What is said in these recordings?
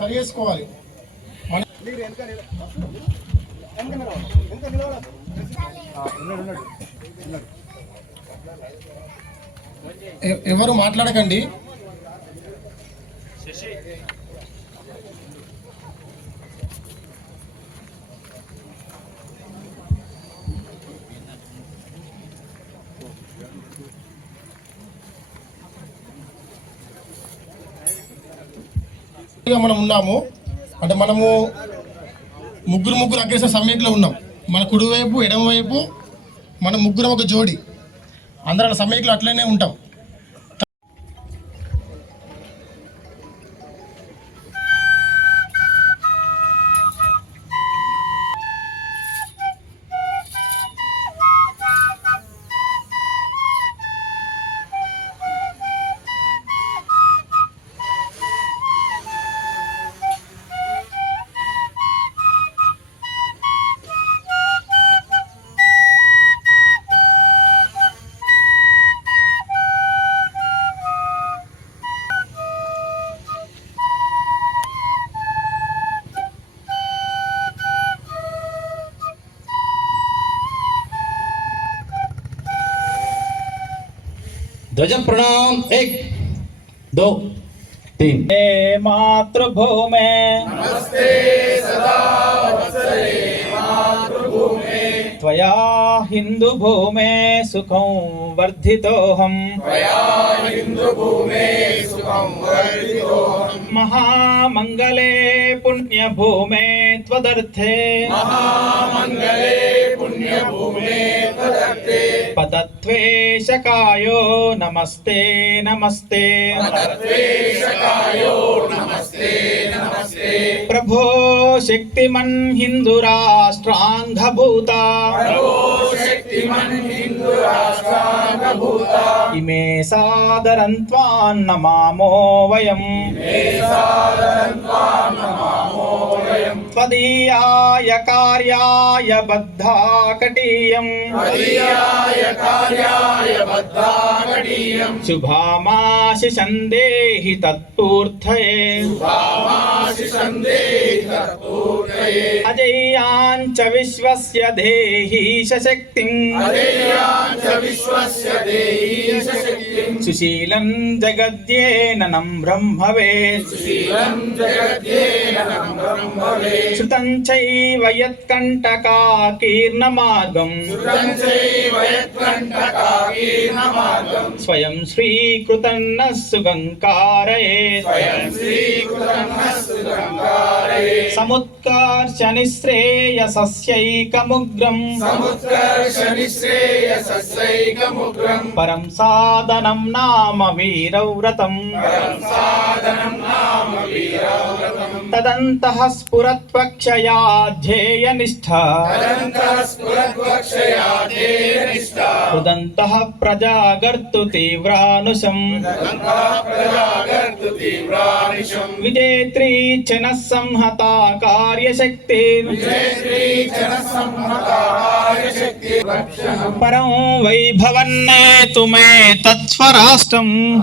సరి చేసుకోవాలి. ఎవరు మాట్లాడకండి. మనం ఉన్నాము. అంటే మనము ముగ్గురు ముగ్గురు అగ్రస సమ్మిట్లో ఉన్నాం. మన కుడివైపు ఎడమవైపు మన ముగ్గురం ఒక జోడి. అందరం సమ్మిట్లో అట్లనే ఉంటాం. ध्वज प्रणाम एक दो तीन। हे मातृभूमे। नमस्ते सदा त्वया हिन्दुभूमे सुखं वर्धितोऽहम्। महामङ्गले पुण्यभूमे त्वदर्थे। महामङ्गले पुण्यभूमे त्वदर्थे। पदत्वेशकायो नमस्ते नमस्ते प्रभो शक्तिमन् हिन्दुराष्ट्राङ्गभूता इमे सादरं त्वान्नमामो वयम् హరియాయ కార్యాయ బద్ధాకటీయం హరియాయ కార్యాయ బద్ధాకటీయం శుభామాసి సందేహి తత్తూర్థయే శుభామాసి సందేహి తత్తూర్థయే అజయ్యాంచ విశ్వస్య దేహి శక్తిం అజయ్యాంచ విశ్వస్య దేహి శక్తిం సుశీలం జగద్యేనం బ్రహ్మవే సుశీలం జగద్యేనం బ్రహ్మవే శృతం చై यत्कण्टकाकीर्णमार्गम् स्वयं श्रीकृतन्नः सुगङ्कारयेत् समुत्कर्ष निःश्रेयसस्यैकमुग्रम् परं साधनं नाम वीरव्रतम् तदन्तः स्फुरत्वक्षया ध्येयनिष्ठा। उदन्तः प्रजागर्तु तीव्रानुशम्। विजेत्री च नः संहता कार्यशक्ति। परं वैभवन्नेतु मे तत्स्वराष्ट्रम्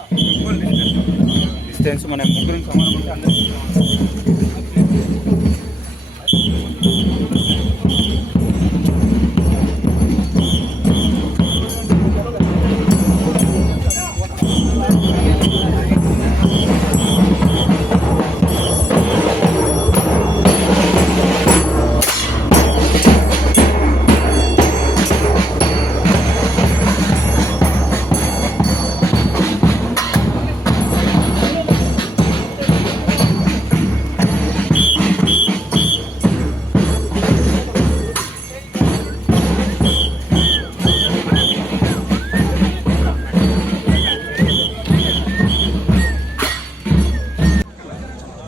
ఫ్రెండ్స్ మన ముగ్గురు సమానం అందరికీ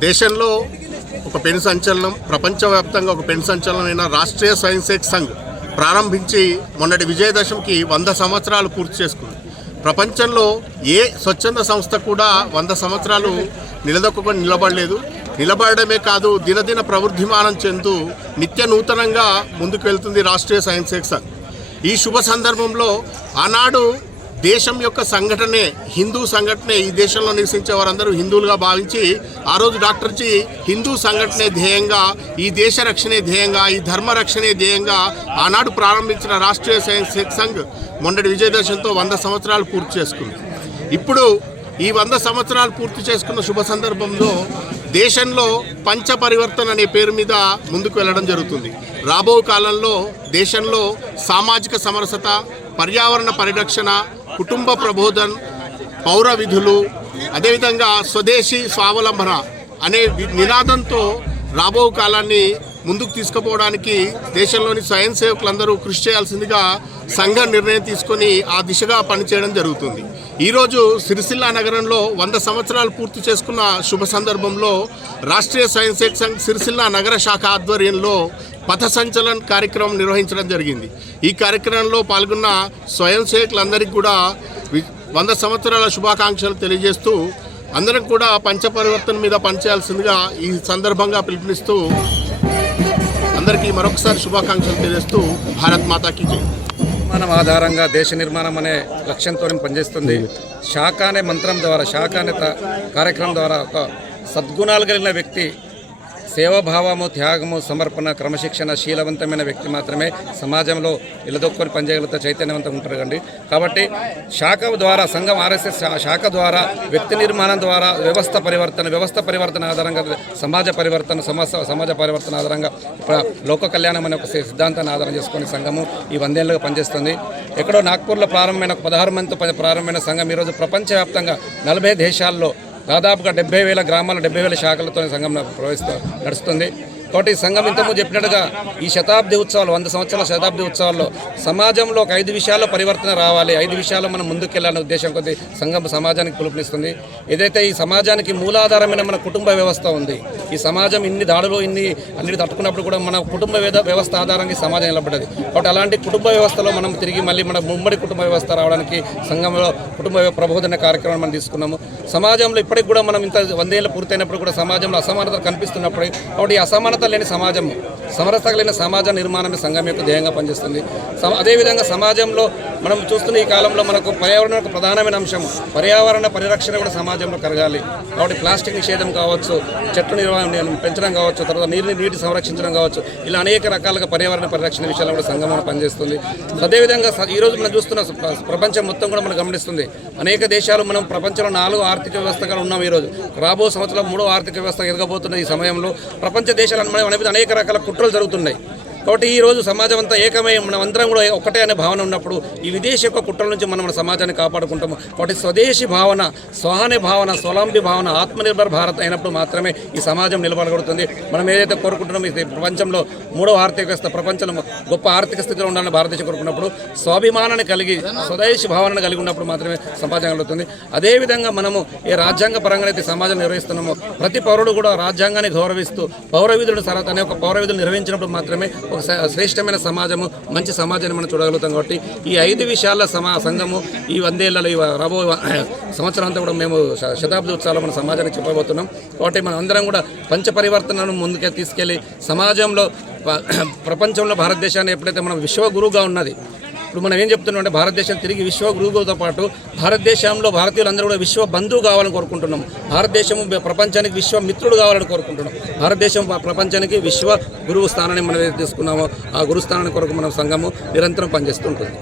దేశంలో ఒక పెను సంచలనం ప్రపంచవ్యాప్తంగా ఒక పెను సంచలనమైన రాష్ట్రీయ స్వయంసేక్ సంఘ్ ప్రారంభించి మొన్నటి విజయదశమికి వంద సంవత్సరాలు పూర్తి చేసుకుంది. ప్రపంచంలో ఏ స్వచ్ఛంద సంస్థ కూడా వంద సంవత్సరాలు నిలదొక్కుని నిలబడలేదు. నిలబడమే కాదు దినదిన ప్రవృద్ధిమానం చెందుతూ నిత్య నూతనంగా ముందుకు వెళ్తుంది రాష్ట్రీయ స్వయం సంఘ్. ఈ శుభ సందర్భంలో ఆనాడు దేశం యొక్క సంఘటనే హిందూ సంఘటనే ఈ దేశంలో నివసించే వారందరూ హిందువులుగా భావించి ఆ రోజు డాక్టర్జీ హిందూ సంఘటనే ధ్యేయంగా ఈ దేశ రక్షణే ధ్యేయంగా ఈ ధర్మ రక్షణే ధ్యేయంగా ఆనాడు ప్రారంభించిన రాష్ట్రీయ స్వయం సంఘ్ మొన్నటి విజయదశంతో వంద సంవత్సరాలు పూర్తి చేసుకుంది. ఇప్పుడు ఈ వంద సంవత్సరాలు పూర్తి చేసుకున్న శుభ సందర్భంలో దేశంలో పంచ పరివర్తన అనే పేరు మీద ముందుకు వెళ్ళడం జరుగుతుంది. రాబో కాలంలో దేశంలో సామాజిక సమరసత పర్యావరణ పరిరక్షణ కుటుంబ ప్రబోధన్ పౌర విధులు అదేవిధంగా స్వదేశీ స్వావలంబన అనే నినాదంతో రాబో కాలాన్ని ముందుకు తీసుకుపోవడానికి దేశంలోని స్వయం సేవకులందరూ కృషి చేయాల్సిందిగా సంఘం నిర్ణయం తీసుకొని ఆ దిశగా పనిచేయడం జరుగుతుంది. ఈరోజు సిరిసిల్ల నగరంలో వంద సంవత్సరాలు పూర్తి చేసుకున్న శుభ సందర్భంలో రాష్ట్రీయ స్వయం సేవక్ సంఘ్ సిరిసిల్ల నగర శాఖ ఆధ్వర్యంలో పథ సంచలన్ కార్యక్రమం నిర్వహించడం జరిగింది. ఈ కార్యక్రమంలో పాల్గొన్న స్వయం సేవకులందరికీ కూడా వంద సంవత్సరాల శుభాకాంక్షలు తెలియజేస్తూ అందరం కూడా పంచపరివర్తన మీద పనిచేయాల్సిందిగా ఈ సందర్భంగా పిలుపునిస్తూ అందరికీ మరొకసారి శుభాకాంక్షలు తెలియజేస్తూ భారత్ మాతాకి జై. నిర్మాణం ఆధారంగా దేశ నిర్మాణం అనే లక్ష్యంతో పనిచేస్తుంది. శాఖ అనే మంత్రం ద్వారా శాఖ అనే కార్యక్రమం ద్వారా ఒక సద్గుణాలు కలిగిన వ్యక్తి సేవాభావము త్యాగము సమర్పణ క్రమశిక్షణ శీలవంతమైన వ్యక్తి మాత్రమే సమాజంలో నిలదొక్కుని పనిచేయగలుగుతా చైతన్యవంతంగా ఉంటారు కండి కాబట్టి శాఖ ద్వారా సంఘం ఆర్ఎస్ఎస్ శా- శాఖ ద్వారా వ్యక్తి నిర్మాణం ద్వారా వ్యవస్థ పరివర్తన వ్యవస్థ పరివర్తన ఆధారంగా సమాజ పరివర్తన సమాజ సమాజ పరివర్తన ఆధారంగా లోక కళ్యాణం అనే ఒక సిద్ధాంతాన్ని ఆధారం చేసుకుని సంఘము ఈ వందేళ్ళుగా పనిచేస్తుంది. ఎక్కడో నాగ్పూర్లో ప్రారంభమైన పదహారు మందితో ప్రారంభమైన సంఘం ఈరోజు ప్రపంచవ్యాప్తంగా నలభై దేశాల్లో దాదాపుగా డెబ్బై వేల గ్రామాల డెబ్బై వేల శాఖలతో సంఘం ప్రవేశిస్తూ నడుస్తుంది. కాబట్టి ఈ సంఘం ఇంతకు చెప్పినట్టుగా ఈ శతాబ్ది ఉత్సవాలు వంద సంవత్సరాల శతాబ్ది ఉత్సవాల్లో సమాజంలో ఒక ఐదు విషయాల్లో పరివర్తన రావాలి. ఐదు విషయాల్లో మనం ముందుకెళ్ళాలనే ఉద్దేశం కొద్ది సంఘం సమాజానికి పిలుపునిస్తుంది. ఏదైతే ఈ సమాజానికి మూలాధారమైన మన కుటుంబ వ్యవస్థ ఉంది ఈ సమాజం ఇన్ని దాడులు ఇన్ని అన్నిటి తట్టుకున్నప్పుడు కూడా మన కుటుంబ వ్యవస్థ ఆధారంగా సమాజం నిలబడ్డది. కాబట్టి అలాంటి కుటుంబ వ్యవస్థలో మనం తిరిగి మళ్ళీ మన ముమ్మడి కుటుంబ వ్యవస్థ రావడానికి సంఘంలో కుటుంబ ప్రబోధన కార్యక్రమం మనం తీసుకున్నాము. సమాజంలో ఇప్పటికి కూడా మనం ఇంత వందేళ్ళు పూర్తయినప్పుడు కూడా సమాజంలో అసమానతలు కనిపిస్తున్నప్పుడు కాబట్టి ఈ అసమానత లేని సమాజం సమరసత లేని సమాజ నిర్మాణమే సంఘం యొక్క ధ్యేయంగా పనిచేస్తుంది. సమ- అదేవిధంగా సమాజంలో మనం చూస్తున్న ఈ కాలంలో మనకు పర్యావరణం ఒక ప్రధానమైన అంశం పర్యావరణ పరిరక్షణ కూడా సమాజంలో కరగాలి కాబట్టి ప్లాస్టిక్ నిషేధం కావచ్చు చెట్లు నిర్వహణ పెంచడం కావచ్చు తర్వాత నీటిని నీటి సంరక్షించడం కావచ్చు ఇలా అనేక రకాలుగా పర్యావరణ పరిరక్షణ విషయాల్లో కూడా సంఘం పనిచేస్తుంది. అదేవిధంగా ఈరోజు ఈ రోజు మనం చూస్తున్న ప్రపంచం మొత్తం కూడా మనం గమనిస్తుంది. అనేక దేశాలు మనం ప్రపంచంలో నాలుగు ఆర్థిక వ్యవస్థగా ఉన్నాం ఈరోజు రాబో సంవత్సరం మూడో ఆర్థిక వ్యవస్థ ఎదగబోతున్న ఈ సమయంలో ప్రపంచ దేశాలను మన మీద అనేక రకాల కుట్రలు జరుగుతున్నాయి. కాబట్టి ఈ రోజు సమాజం అంతా ఏకమై మనం అందరం కూడా ఒక్కటే అనే భావన ఉన్నప్పుడు ఈ విదేశీ యొక్క కుట్రల నుంచి మనం మన సమాజాన్ని కాపాడుకుంటాము. కాబట్టి స్వదేశీ భావన స్వహాని భావన స్వలంబి భావన ఆత్మనిర్భర్ భారత్ అయినప్పుడు మాత్రమే ఈ సమాజం నిలబడగలుగుతుంది. మనం ఏదైతే కోరుకుంటున్నామో ఈ ప్రపంచంలో మూడవ ఆర్థిక వ్యవస్థ ప్రపంచంలో గొప్ప ఆర్థిక స్థితిలో ఉండాలని భారతదేశం కోరుకున్నప్పుడు స్వాభిమానాన్ని కలిగి స్వదేశీ భావనను కలిగి ఉన్నప్పుడు మాత్రమే సమాజం కలుగుతుంది. అదేవిధంగా మనము ఏ రాజ్యాంగ పరంగా అయితే సమాజం నిర్వహిస్తున్నామో ప్రతి పౌరుడు కూడా రాజ్యాంగాన్ని గౌరవిస్తూ పౌర విధులను సర అనే ఒక పౌర విధులు నిర్వహించినప్పుడు మాత్రమే ఒక స- శ్రేష్టమైన సమాజము మంచి సమాజాన్ని మనం చూడగలుగుతాం కాబట్టి ఈ ఐదు విషయాల సమా సంఘము ఈ వందేళ్ళలో ఈ రాబో సంవత్సరం అంతా కూడా మేము శతాబ్దోత్సవాలు శతాబ్ది ఉత్సవాలు మన సమాజానికి చెప్పబోతున్నాం. కాబట్టి మనం అందరం కూడా పంచ పరివర్తనను ముందుకే తీసుకెళ్ళి సమాజంలో ప్రపంచంలో భారతదేశాన్ని ఎప్పుడైతే మనం విశ్వగురువుగా ఉన్నది ఇప్పుడు మనం ఏం చెప్తున్నాం అంటే భారతదేశం తిరిగి విశ్వ గురువుతో పాటు భారతదేశంలో భారతీయులందరూ కూడా విశ్వ బంధువు కావాలని కోరుకుంటున్నాం. భారతదేశం ప్రపంచానికి విశ్వ మిత్రుడు కావాలని కోరుకుంటున్నాం. భారతదేశం ప్రపంచానికి విశ్వ గురువు స్థానాన్ని మనం తీసుకున్నామో ఆ గురుస్థానాన్ని కొరకు మన సంఘము నిరంతరం పనిచేస్తుంటుంది